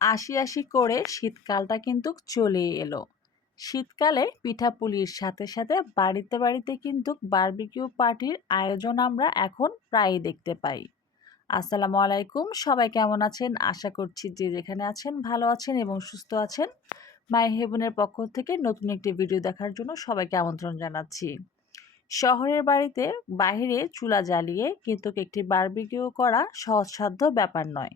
আশি আশি করে শীতকালটা কিন্তু চলেই এলো। শীতকালে পিঠাপুলির সাথে সাথে বাড়িতে বাড়িতে কিন্তু বারবিকিউ পার্টির আয়োজন আমরা এখন প্রায়ই দেখতে পাই। আসসালামু আলাইকুম, সবাই কেমন আছেন? আশা করছি যে যেখানে আছেন ভালো আছেন এবং সুস্থ আছেন। মাই হেভেনের পক্ষ থেকে নতুন একটি ভিডিও দেখার জন্য সবাইকে আমন্ত্রণ জানাচ্ছি। শহরের বাড়িতে বাইরে চুলা জ্বালিয়ে কিন্তু একটি বারবিকিউ করা সহজসাধ্য ব্যাপার নয়।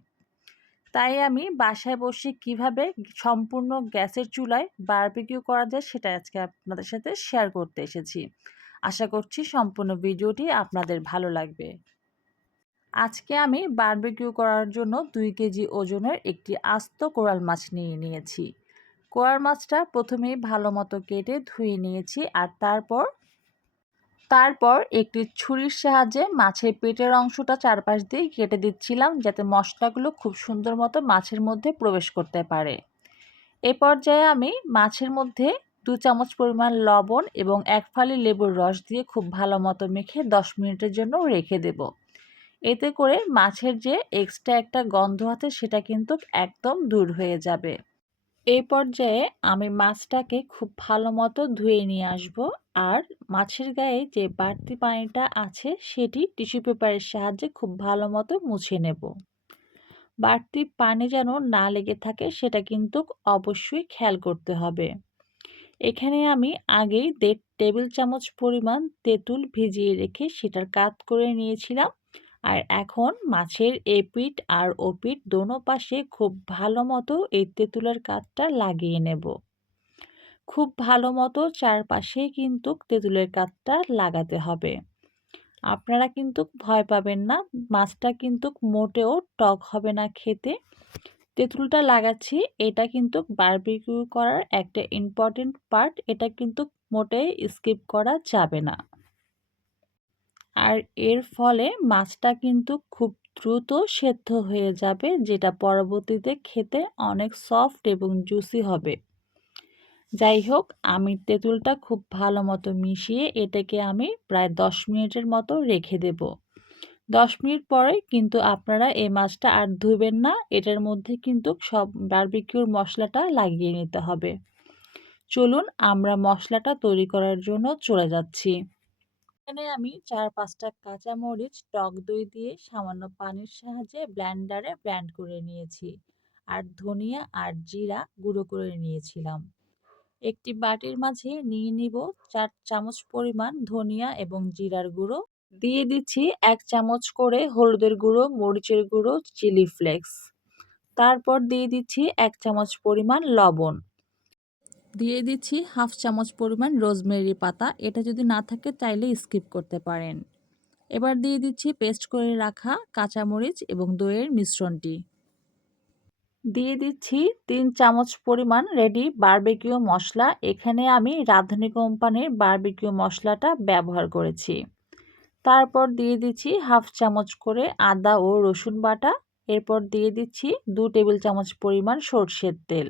তাই আমি বাসায় বসে কিভাবে সম্পূর্ণ গ্যাসের চুলায় বারবিকিউ করা যায় সেটা আজকে আপনাদের সাথে শেয়ার করতে এসেছি। আশা করছি সম্পূর্ণ ভিডিওটি আপনাদের ভালো লাগবে। আজকে আমি বারবিকিউ করার জন্য 2 কেজি ওজনের একটি আস্ত কোরাল মাছ নিয়ে নিয়েছি। কোরাল মাছটা প্রথমেই ভালো মতো কেটে ধুয়ে নিয়েছি আর তারপর একটি ছুরির সাহায্যে মাছের পেটের অংশটা চারপাশ দিয়ে কেটে দিচ্ছিলাম, যাতে মশলাগুলো খুব সুন্দর মতো মাছের মধ্যে প্রবেশ করতে পারে। এ পর্যায়ে আমি মাছের মধ্যে 2 চামচ পরিমাণ লবণ এবং 1 ফালি লেবুর রস দিয়ে খুব ভালো মতো মেখে 10 মিনিটের জন্য রেখে দেব। এতে করে মাছের যে এক্সট্রা একটা গন্ধ আছে সেটা কিন্তু একদম দূর হয়ে যাবে। এই পর্যায়ে আমি মাছটাকে খুব ভালো মতো ধুয়ে নিয়ে আসব আর মাছের গায়ে যে বাড়তি পানিটা আছে সেটি টিস্যু পেপারের সাহায্যে খুব ভালো মতো মুছে নেব। বাড়তি পানি যেন না লেগে থাকে সেটা কিন্তু অবশ্যই খেয়াল করতে হবে। এখানে আমি আগেই 1.5 টেবিল চামচ পরিমাণ তেঁতুল ভিজিয়ে রেখে সেটার কাত করে নিয়েছিলাম। আর এখন মাছের এপিঠ আর ওপিঠ দোনো পাশে খুব ভালো মতো এই তেঁতুলের কাতটা লাগিয়ে নেব। খুব ভালো মতো চারপাশে কিন্তু তেঁতুলের কাতটা লাগাতে হবে। আপনারা কিন্তু ভয় পাবেন না, মাছটা কিন্তু মোটেও টক হবে না খেতে। তেঁতুলটা লাগাচ্ছি, এটা কিন্তু বারবিকিউ করার একটা ইম্পর্টেন্ট পার্ট, এটা কিন্তু মোটেই স্কিপ করা যাবে না। আর এর ফলে মাছটা কিন্তু খুব দ্রুত সেদ্ধ হয়ে যাবে, যেটা পরবর্তীতে খেতে অনেক সফট এবং জুসি হবে। যাই হোক, আমি তেঁতুলটা খুব ভালো মতো মিশিয়ে এটাকে আমি প্রায় 10 মিনিটের মতো রেখে দেব। 10 মিনিট পরে কিন্তু আপনারা এই মাছটা আর ধুবেন না, এটার মধ্যে কিন্তু সব বারবিকিউর মশলাটা লাগিয়ে নিতে হবে। চলুন আমরা মশলাটা তৈরি করার জন্য চলে যাচ্ছি। এখানে আমি 4-5টা কাঁচামরিচ টক দই দিয়ে সামান্য পানির সাহায্যে ব্লেন্ডারে ব্লেন্ড করে নিয়েছি আর ধনিয়া আর জিরা গুঁড়ো করে নিয়েছিলাম। একটি বাটির মাঝে নিয়ে নিব 4 চামচ পরিমাণ ধনিয়া এবং জিরার গুঁড়ো। দিয়ে দিচ্ছি 1 চামচ করে হলুদের গুঁড়ো, মরিচের গুঁড়ো, চিলি ফ্লেক্স। তারপর দিয়ে দিচ্ছি 1 চামচ পরিমাণ লবণ। দিয়ে দিচ্ছি হাফ চামচ পরিমাণ রোজমেরি পাতা, এটা যদি না থাকে চাইলে স্কিপ করতে পারেন। এবার দিয়ে দিচ্ছি পেস্ট করে রাখা কাঁচামরিচ এবং দইয়ের মিশ্রণটি। দিয়ে দিচ্ছি 3 চামচ পরিমাণ রেডি বারবিকিউ মশলা, এখানে আমি রাঁধুনি কোম্পানির বারবিকিউ মশলাটা ব্যবহার করেছি। তারপর দিয়ে দিচ্ছি হাফ চামচ করে আদা ও রসুন বাটা। এরপর দিয়ে দিচ্ছি 2 টেবিল চামচ পরিমাণ সরষের তেল।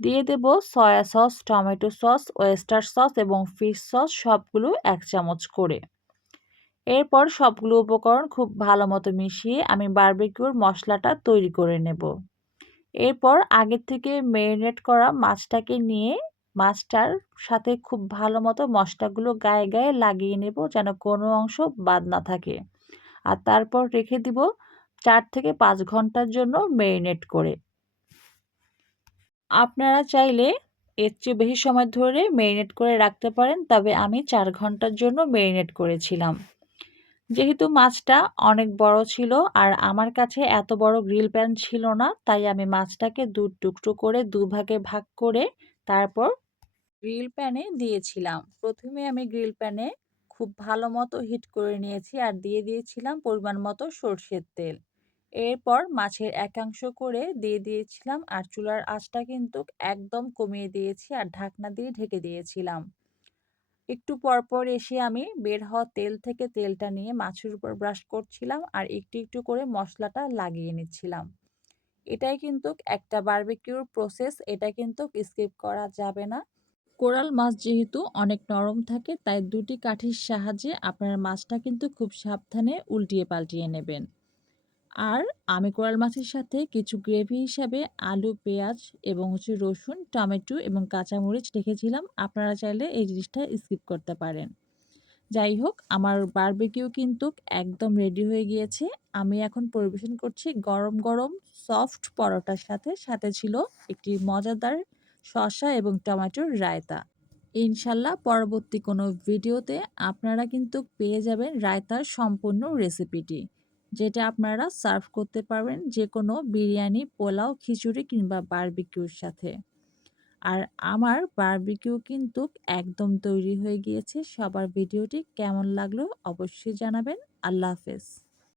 দিয়ে দেব soya sauce, tomato sauce, oyster sauce এবং ফিশ সস সবগুলো 1 চামচ করে। এরপর সবগুলো উপকরণ খুব ভালো মতো মিশিয়ে আমি বারবিকিউর মশলাটা তৈরি করে নেব। এরপর আগের থেকে ম্যারিনেট করা মাছটাকে নিয়ে মাছটার সাথে খুব ভালো মতো মশলাগুলো গায়ে গায়ে লাগিয়ে নেব, যেন কোনো অংশ বাদ না থাকে। আর তারপর রেখে দিব 4 থেকে 5 ঘন্টার জন্য ম্যারিনেট করে। আপনারা চাইলে এর চেয়ে বেশি সময় ধরে ম্যারিনেট করে রাখতে পারেন, তবে আমি 4 ঘন্টার জন্য ম্যারিনেট করেছিলাম। যেহেতু মাছটা অনেক বড় ছিল আর আমার কাছে এত বড় গ্রিল প্যান ছিল না, তাই আমি মাছটাকে 2 টুকরো করে 2 ভাগে ভাগ করে তারপর গ্রিল প্যানে দিয়েছিলাম। প্রথমে আমি গ্রিল প্যানে খুব ভালো মতো হিট করে নিয়েছি আর দিয়ে দিয়েছিলাম পরিমাণ মতো সরষের তেল। এরপর মাছের একাংশ করে দিয়ে দিয়েছিলাম আর চুলার আঁচটা কিন্তু একদম কমিয়ে দিয়েছি আর ঢাকনা দিয়ে ঢেকে দিয়েছিলাম। একটু পরপর এসে আমি বের হওয়া তেল থেকে তেলটা নিয়ে মাছের উপর ব্রাশ করছিলাম আর একটু একটু করে মশলাটা লাগিয়ে নিচ্ছিলাম। এটাই কিন্তু একটা বারবিকিউর প্রসেস, এটা কিন্তু স্কিপ করা যাবে না। কোরাল মাছ যেহেতু অনেক নরম থাকে, তাই 2টি কাঠির সাহায্যে আপনার মাছটা কিন্তু খুব সাবধানে উল্টিয়ে পাল্টিয়ে নেবেন। আর আমি কোরাল মাছের সাথে কিছু গ্রেভি হিসাবে আলু, পেঁয়াজ এবং রসুন, টমেটো এবং কাঁচামরিচ রেখেছিলাম। আপনারা চাইলে এই জিনিসটা স্কিপ করতে পারেন। যাই হোক, আমার বারবিকিউ কিন্তু একদম রেডি হয়ে গিয়েছে। আমি এখন পরিবেশন করছি গরম, গরম সফট পরোটার সাথে। সাথে ছিল একটি মজাদার শসা এবং টমেটোর রায়তা। ইনশাল্লাহ পরবর্তী কোনো ভিডিওতে আপনারা কিন্তু পেয়ে যাবেন রায়তার সম্পূর্ণ রেসিপিটি, যেটা আপনারা সার্ভ করতে পারবেন যেকোনো বিরিয়ানি, পোলাও, খিচুড়ি কিংবা বারবিকিউর সাথে। আর আমার বারবিকিউ কিন্তু একদম তৈরি হয়ে গিয়েছে। সবার ভিডিওটি কেমন লাগলো অবশ্যই জানাবেন। আল্লাহ হাফেজ।